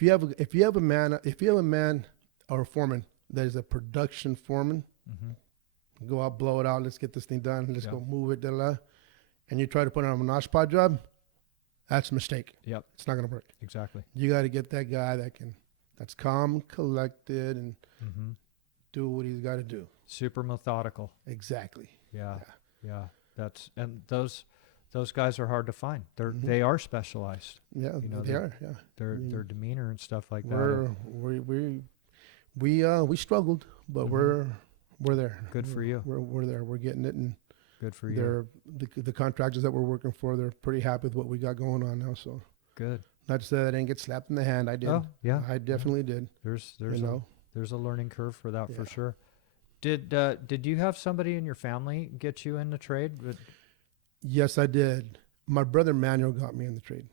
if you have a man or a foreman that is a production foreman, go out, blow it out, let's get this thing done, let's go move it, and you try to put it on a Mirage pod job, that's a mistake. Yep. It's not going to work. Exactly. You got to get that guy that's calm, collected, and do what he's got to do. Super methodical. Exactly. Yeah. And those guys are hard to find. They are specialized. Yeah, you know, they are. Yeah. Their demeanor and stuff like that. We struggled, but we're there. Good for you. We're there. We're getting it, and good for you. The contractors that we're working for, they're pretty happy with what we got going on now. So good. Not to say that I didn't get slapped in the hand. I did. Oh, yeah. I definitely did. There's a learning curve for that for sure. Did you have somebody in your family get you in the trade? Yes, I did. My brother Manuel got me in the trade.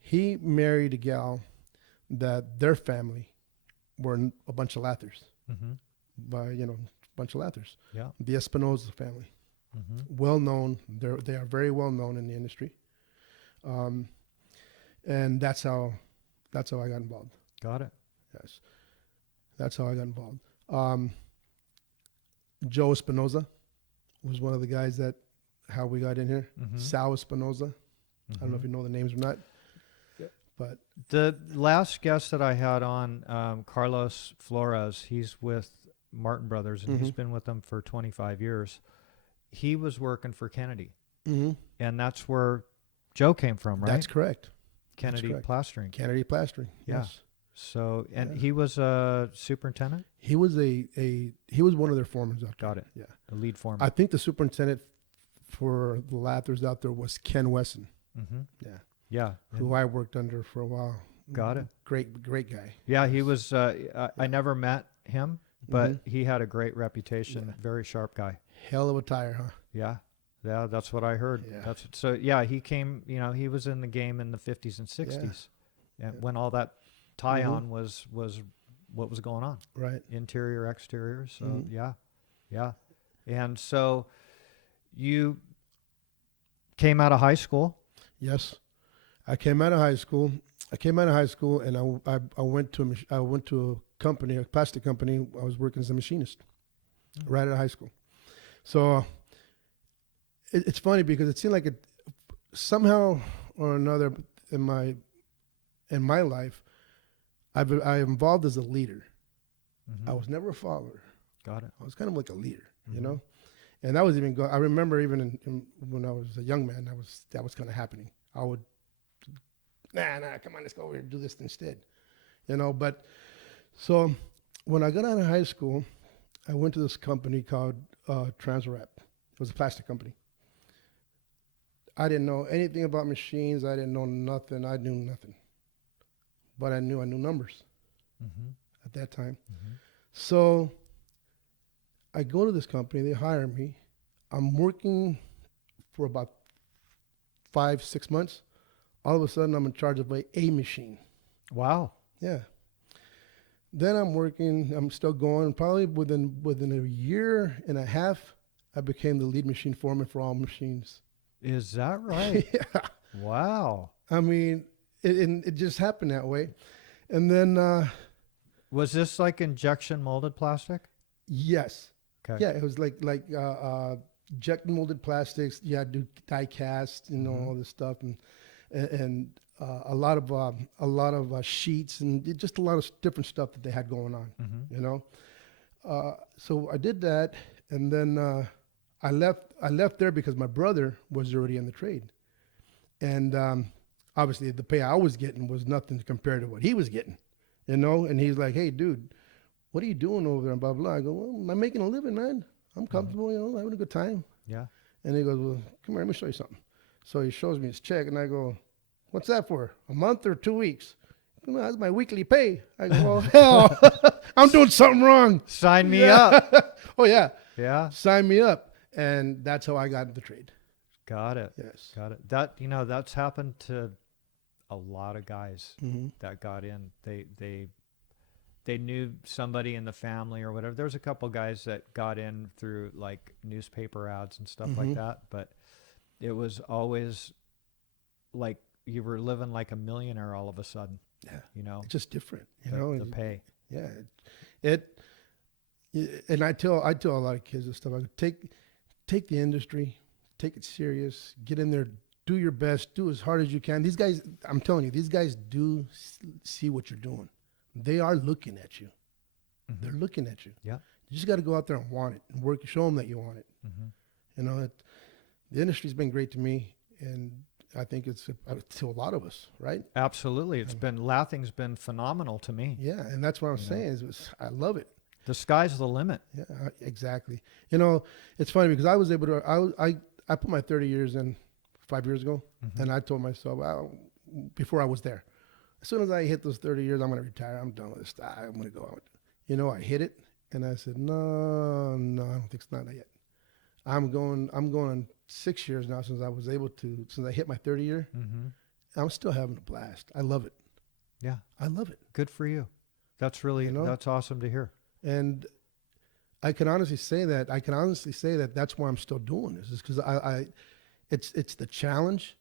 He married a gal that their family were a bunch of lathers. A bunch of lathers. Yeah. The Espinosa family. Well known. They are very well known in the industry. And that's how I got involved. Got it. Yes. That's how I got involved. Joe Espinosa was one of the guys how we got in here. Sal Espinosa. I don't know if you know the names or not. But the last guest that I had on, Carlos Flores, he's with Martin Brothers, and he's been with them for 25 years. He was working for Kennedy, and that's where Joe came from, right? That's correct. Kennedy Plastering. Kennedy Plastering. Yeah. Yes. So, and he was a superintendent? He was he was one of their foremen out there. Got it. Yeah. A lead foreman. I think the superintendent for the lathers out there was Ken Wesson. Yeah. Yeah. Who I worked under for a while. Got it. Great guy. Yeah, he was, I never met him, but he had a great reputation. Yeah. Very sharp guy. Hell of a tire, huh? Yeah. Yeah, that's what I heard. Yeah. He came, he was in the game in the 50s and 60s. And when all that tie-on was what was going on. Right. Interior, exterior. So, yeah. And so you came out of high school. Yes. I came out of high school, and I went to a company, a plastic company. I was working as a machinist right out of high school. So it's funny because it seemed like somehow or another in my life, I'm involved as a leader. I was never a follower. Got it. I was kind of like a leader, you know. And that was I remember even when I was a young man, that was kind of happening. I would, come on, let's go over here and do this instead, But so when I got out of high school, I went to this company called Transwrap. It was a plastic company. I didn't know anything about machines. I didn't know nothing. I knew nothing. But I knew numbers at that time. So I go to this company. They hire me. I'm working for about 5-6 months. All of a sudden, I'm in charge of a machine. Wow. Yeah. Then I'm working. I'm still going. Probably within a year and a half, I became the lead machine foreman for all machines. Is that right? Yeah. Wow. I mean, it just happened that way. And then... was this like injection molded plastic? Yes. Okay. Yeah, it was like injection molded plastics. You had to do die cast, all this stuff, and a lot of sheets and just a lot of different stuff that they had going on. So I did that, and then I left there because my brother was already in the trade, and obviously the pay I was getting was nothing compared to what he was getting, And he's like, "Hey, dude, what are you doing over there?" And blah blah. I go, "Well, I'm making a living, man. I'm comfortable, having a good time." Yeah. And he goes, "Well, come here, let me show you something." So he shows me his check, and I go, "What's that for? A month or 2 weeks?" "No, that's my weekly pay." I go, "Well, hell, I'm doing something wrong. Sign me up." Oh yeah. Yeah. Sign me up. And that's how I got into the trade. Got it. Yes. Got it. That's happened to a lot of guys that got in. They knew somebody in the family or whatever. There's a couple guys that got in through like newspaper ads and stuff like that, but it was always like you were living like a millionaire all of a sudden. Yeah. You know, It's just different, you know. the pay. Yeah. And I tell a lot of kids and stuff. I go, take the industry, take it serious, get in there, do your best, do as hard as you can. These guys, I'm telling you, these guys do see what you're doing. They are looking at you. Mm-hmm. They're looking at you. Yeah. You just got to go out there and want it and work. Show them that you want it. Mm-hmm. You know, the industry's been great to me, and I think it's to a lot of us, right? Absolutely. Lathing's been phenomenal to me. Yeah, and that's what I'm saying is I love it. The sky's the limit. Yeah, exactly. You know, it's funny because I was able to, I put my 30 years in 5 years ago, and I told myself, before I was there, as soon as I hit those 30 years, I'm going to retire. I'm done with this. I'm going to go out. You know, I hit it, and I said, no, I don't think it's not yet. I'm going on 6 years now since I hit my 30 year. Mm-hmm. I'm still having a blast. I love it. Yeah. I love it. Good for you. That's really, You know? that's awesome to hear. And I can honestly say that that's why I'm still doing this, is because it's the challenge,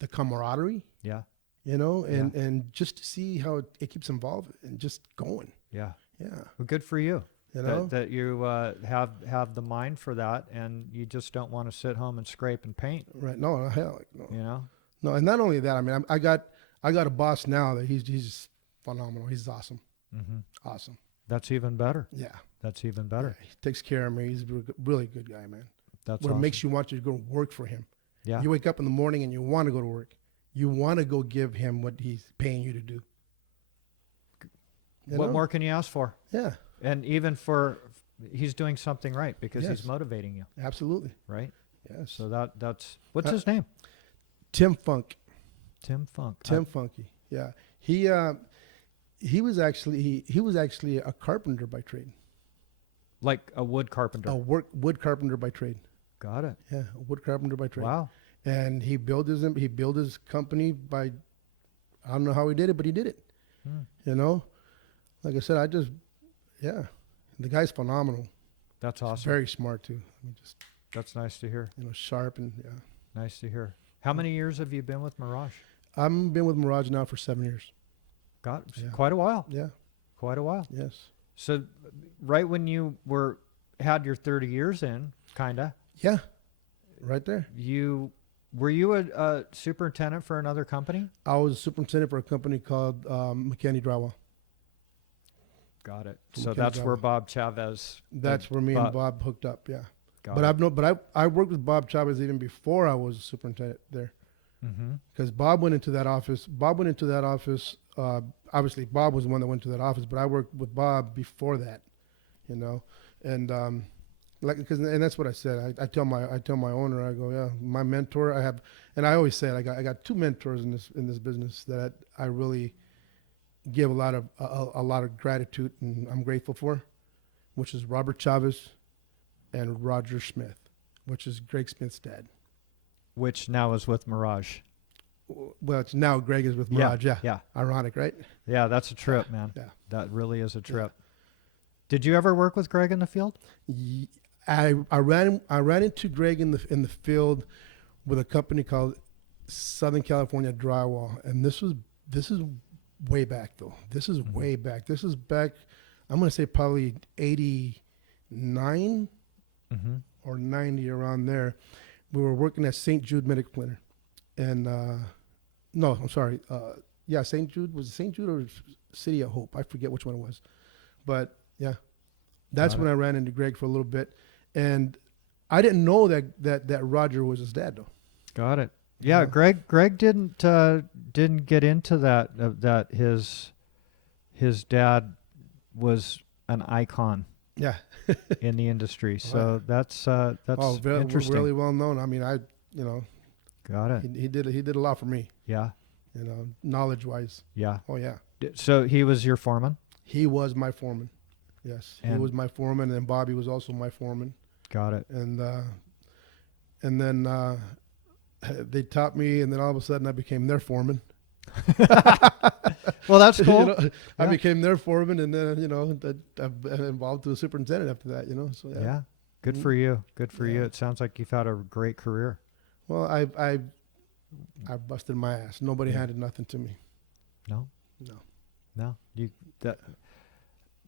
the camaraderie, Yeah. you know, and just to see how it keeps evolving and just going. Yeah. Yeah. Well, good for you. You know, That you have the mind for that, and you just don't want to sit home and scrape and paint. right? No, hell, no. You know. No, and not only that. I mean, I got a boss now that he's phenomenal. He's awesome. Mm-hmm. Awesome. That's even better. Yeah. That's even better. Yeah, he takes care of me. He's a really good guy, man. That's What awesome. makes you want you to go work for him. Yeah. You wake up in the morning and you want to go to work. You want to go give him what he's paying you to do. You What know? more can you ask for? Yeah, And even he's doing something right because he's motivating you, absolutely. right? Yes. So that's what's his name? Tim Funk. Tim Funk. Tim Funky. Yeah. He was actually a carpenter by trade. Like a wood carpenter. A wood carpenter by trade. Got it. Yeah, a wood carpenter by trade. Wow. And he built his company by, I don't know how he did it, but he did it. You know, like I said, the guy's phenomenal. That's He's awesome. very smart too. I mean, just, That's nice to hear. you know, sharp and yeah. Nice to hear. How many years have you been with Mirage? I've been with Mirage now for 7 years. Got Yeah. quite a while. Yeah. Quite a while. Yes. So, right when you had your 30 years in, kinda, Yeah. Right there. were you a superintendent for another company? I was a superintendent for a company called McKinney Drywall. Got it. From So McKinney that's where Drywall. Bob Chavez. That's where me and Bob hooked up. Yeah. Got But it. I worked with Bob Chavez even before I was a superintendent there, Mm-hmm. because Bob went into that office. Obviously, Bob was the one that went to that office, but I worked with Bob before that, you know, and and that's what I said. I tell my owner, I go, yeah, my mentor. And I always say it, I got two mentors in this business that I really give a lot of gratitude and I'm grateful for, which is Robert Chavez and Roger Smith, which is Greg Smith's dad. Which now is with Mirage. Well, it's now Greg is with Mirage. Yeah. Yeah. Ironic, right? Yeah, that's a trip, man. Yeah. That really is a trip. Did you ever work with Greg in the field? I ran into Greg in the field with a company called Southern California Drywall, and this is way back though. This is way back. This is back. I'm gonna say probably 89 or 90 around there. We were working at St. Jude Medical Center, and no, I'm sorry. Yeah, St. Jude, was it St. Jude or City of Hope? I forget which one it was, but yeah, that's when I ran into Greg for a little bit, and I didn't know that Roger was his dad though. Got it. Yeah, Yeah. Greg didn't get into that his dad was an icon Yeah. in the industry. So that's interesting. Really well known. I mean, Got it. he did a lot for me, Yeah. you know, knowledge wise. Yeah. Oh yeah. So he was your foreman? He was my foreman. Yes, he And- was my foreman, and Bobby was also my foreman. Got it. And then they taught me, and then all of a sudden I became their foreman. Well, that's You cool. know, I Yeah. became their foreman, and then I've been involved to a superintendent after that. You know, so yeah. Yeah. Good for you. Good for you. Yeah. It sounds like you've had a great career. Well, I busted my ass. Nobody Yeah. handed nothing to me. No, No. no.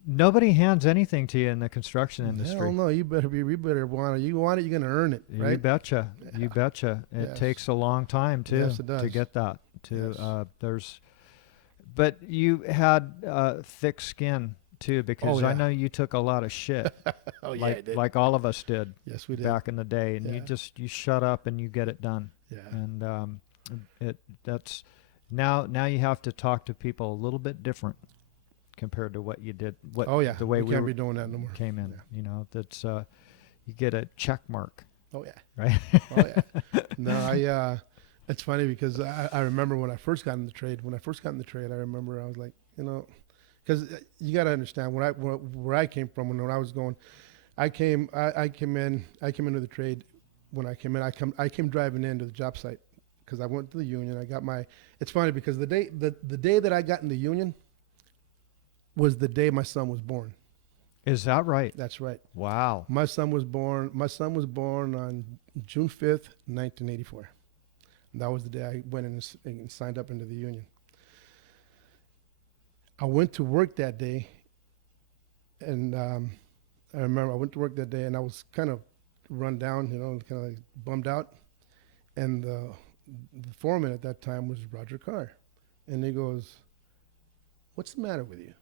Nobody hands anything to you in the construction Hell industry. no. You better want it. You want it, you're gonna earn it, right? You betcha. Yeah. You betcha. It Yes. takes a long time too Yes, it to does. get that. Yes. But you had thick skin too, because Oh, I yeah. know you took a lot of shit, Oh yeah, I like did. like all of us did Yes, we did. back in the day, and Yeah. you shut up and you get it done. Yeah. And that's now you have to talk to people a little bit different compared to what you did. Oh yeah. The way we we can't be doing that no more. came in. Yeah. You know, that's you get a check mark, Oh yeah. right? Oh yeah. No, it's funny because I remember when I first got in the trade. When I first got in the trade, I remember I was like, because you got to understand where I came from. When I was going, I came into the trade. When I came in, I came driving into the job site because I went to the union. I got my. It's funny because the day that I got in the union was the day my son was born. Is that right? That's right. Wow. My son was born on June 5th, 1984. That was the day I went in and signed up into the union. I went to work that day, and I remember I went to work that day, and I was kind of run down, kind of like bummed out. And the foreman at that time was Roger Carr, and he goes, "What's the matter with you?"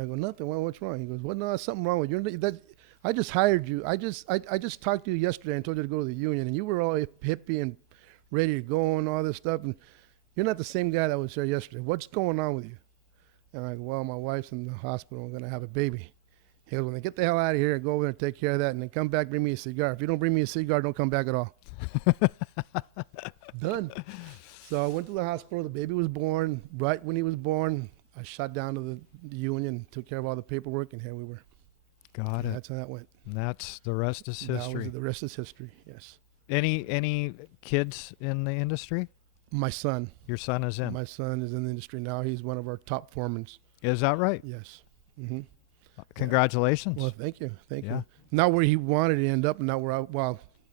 I go, "Nothing. Well, what's wrong?" He goes, "Well, no, there's something wrong with you. I just hired you. I just talked to you yesterday and told you to go to the union, and you were all hippie and ready to go and all this stuff, and you're not the same guy that was there yesterday. What's going on with you?" And I go, "Well, my wife's in the hospital. I'm going to have a baby." He goes, "Well, then get the hell out of here and go over there and take care of that, and then come back, bring me a cigar. If you don't bring me a cigar, don't come back at all." Done. So I went to the hospital. The baby was born. Right when he was born, I shot down to the union, took care of all the paperwork, and here we were. Got it. That's how that went. And that's the rest is history. The rest is history, yes. Any kids in the industry? My son. Your son is in. My son is in the industry now. He's one of our top foremen. Is that right? Yes. Mm-hmm. Congratulations. Well, thank you. Thank Yeah. you. Not where he wanted to end up, not where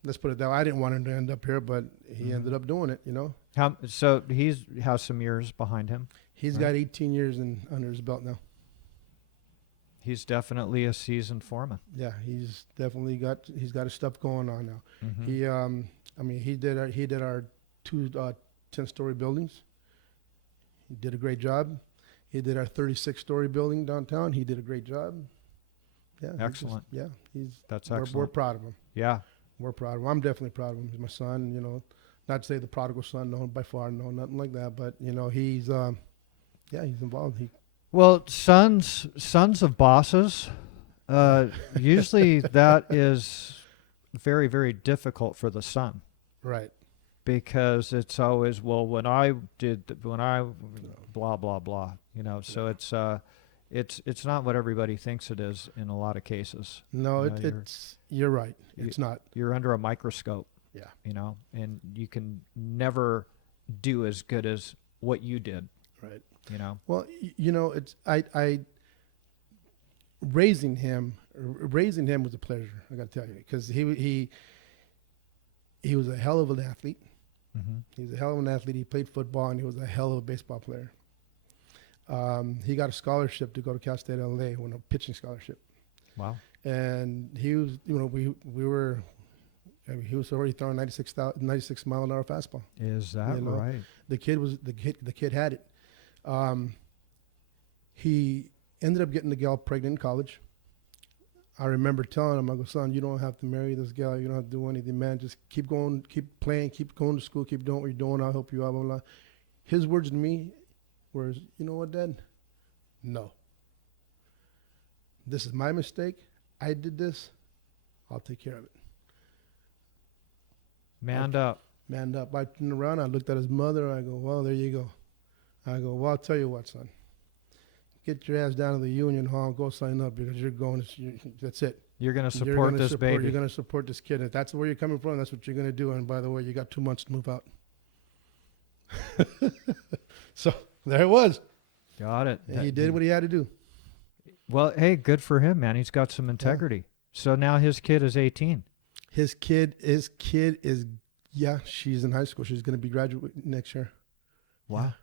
let's put it that way. I didn't want him to end up here, but he ended up doing it, So he's has some years behind him. He's Right. got 18 years under his belt now. He's definitely a seasoned foreman. Yeah, he's got his stuff going on now. Mhm. He did our two 10-story buildings. He did a great job. He did our 36-story building downtown. He did a great job. Yeah, Excellent. That's we're excellent. proud of him. Yeah. We're proud of him. I'm definitely proud of him. He's my son. Not to say the prodigal son, no, by far, no, nothing like that. But he's he's involved. Well, sons of bosses, usually that is very, very difficult for the son, Right. because it's always, well, when I blah blah blah, So it's not what everybody thinks it is in a lot of cases. No, you're right. It's not. You're under a microscope. Yeah. And you can never do as good as what you did. Right. Well, it's I raising him was a pleasure. I got to tell you, because he was a hell of an athlete. Mm-hmm. He was a hell of an athlete. He played football, and he was a hell of a baseball player. He got a scholarship to go to Cal State LA, a pitching scholarship. Wow. And he was, he was already throwing 96 mile an hour fastball. Is that right? The kid had it. He ended up getting the gal pregnant in college. I remember telling him, I go, "Son, you don't have to marry this gal. You don't have to do anything, man. Just keep going, keep playing, keep going to school, keep doing what you're doing. I'll help you out, blah, blah, blah." His words to me were, "You know what, Dad? No. This is my mistake. I did this. I'll take care of it." Manned up. Manned up. I turned around, I looked at his mother, I go, "Well, there you go." I go, "Well, I'll tell you what, son. Get your ass down to the union hall and go sign up, because you're going to, that's it. You're going to You're support gonna this baby. You're going to support this kid. If that's where you're coming from, that's what you're going to do. And by the way, you got 2 months to move out." So there it was. Got it. And he did what he had to do. Well, hey, good for him, man. He's got some integrity. So now his kid is 18. His kid is Yeah, she's in high school. She's going to be graduating next year. Wow.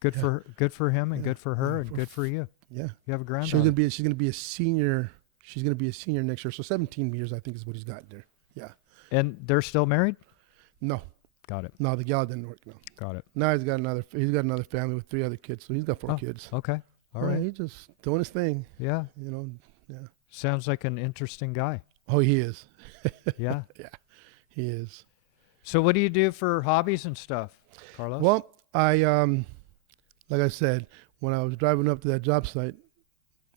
Good Yeah. for him and Yeah. good for her Yeah, and good for you. Yeah. You have a She's granddaughter. gonna be a senior. She's gonna be a senior next year. So 17 years, I think, is what he's got there. Yeah. And they're still married? No, Got it. no, the gal didn't work. No. Got it. Now he's got another family with 3 other kids. So he's got 4 Oh, kids. Okay. All Yeah, right. he's just doing his thing. Yeah. You know. Yeah. Sounds like an interesting guy. Oh, he is. Yeah. Yeah, he is. So what do you do for hobbies and stuff, Carlos? Well, I like I said, when I was driving up to that job site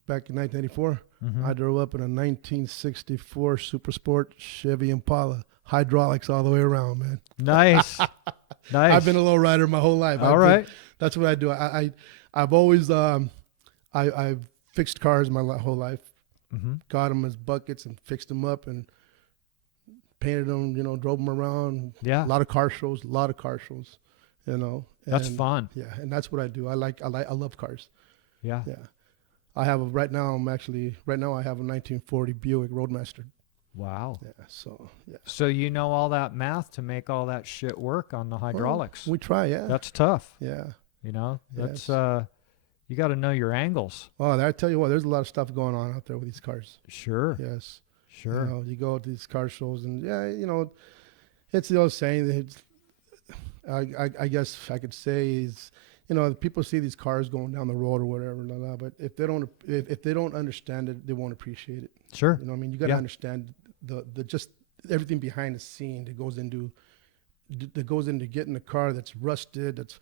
back in 1984, Mhm. I drove up in a 1964 Super Sport Chevy Impala, hydraulics all the way around, man. Nice. Nice. I've been a low rider my whole life. All right. That's what I do. I've always I've fixed cars my whole life. Mm-hmm. Got them as buckets and fixed them up and painted them. You know, drove them around. Yeah. A lot of car shows. You know, That's and, fun. Yeah, and that's what I do. I love cars. Yeah. Yeah, I have right now I have a 1940 Buick Roadmaster. Wow. Yeah, so yeah. So you know all that math to make all that shit work on the hydraulics. We try, yeah. That's tough. Yeah. You know, that's Yes. you got to know your angles. Oh, I tell you what, there's a lot of stuff going on out there with these cars. Sure. Yes. Sure. You know, you go to these car shows and yeah, you know, it's the old saying that I guess I could say is, you know, people see these cars going down the road or whatever, blah, blah, but if they don't understand it, they won't appreciate it. Sure. You know what I mean? You got to Yeah. understand the just everything behind the scene that goes into getting a car that's rusted, that's